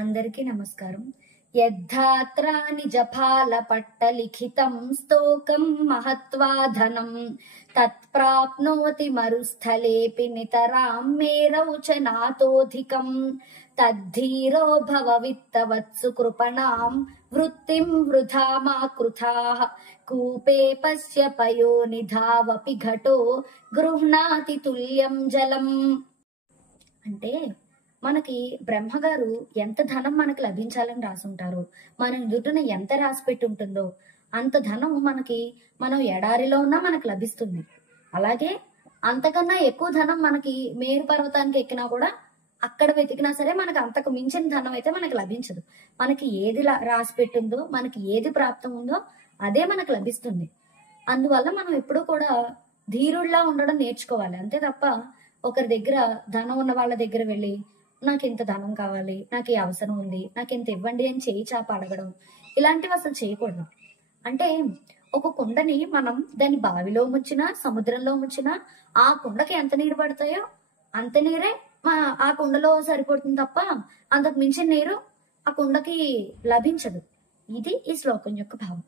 అందరికీ నమస్కారం. యద్ధాత్రా నిజఫాల పట్టలిఖితం స్తోకం మహత్వాధనం తత్ప్రాప్నోతి మరుస్థలేపి నితరాం మేరౌ చ నాతోధికం తద్ధీరో భవ విత్తవత్సు కృపణాం వృత్తిం వృధా మా కృథాః కూపే పశ్య పయోనిధావపి ఘటో గృహ్ణాతి తుల్యం జలం. అంటే మనకి బ్రహ్మగారు ఎంత ధనం మనకి లభించాలని రాసుంటారు, మన ఎదుటన ఎంత రాసి పెట్టి ఉంటుందో అంత ధనం మనం ఎడారిలో ఉన్నా మనకు లభిస్తుంది. అలాగే అంతకన్నా ఎక్కువ ధనం మనకి మేరు పర్వతానికి ఎక్కినా కూడా అక్కడ వెతికినా సరే మనకు అంతకు మించిన ధనం అయితే మనకి లభించదు. మనకి ఏది రాసి పెట్టిందో, మనకి ఏది ప్రాప్తం ఉందో అదే మనకు లభిస్తుంది. అందువల్ల మనం ఎప్పుడూ కూడా ధీరుల్లా ఉండడం నేర్చుకోవాలి. అంతే తప్ప ఒకరి దగ్గర ధనం ఉన్న వాళ్ళ దగ్గర వెళ్ళి నాకు ఇంత ధనం కావాలి, నాకు ఈ అవసరం ఉంది, నాకు ఇంత ఇవ్వండి అని చేయి చాప అడగడం ఇలాంటివి అసలు చేయకూడదు. అంటే ఒక కుండని మనం దాని బావిలో ముంచినా సముద్రంలో ముంచినా ఆ కుండకి ఎంత నీరు పడతాయో అంత నీరే ఆ కుండలో సరిపోతుంది తప్ప అంతకు మించిన నీరు ఆ కుండకి లభించదు. ఇది ఈ శ్లోకం యొక్క భావం.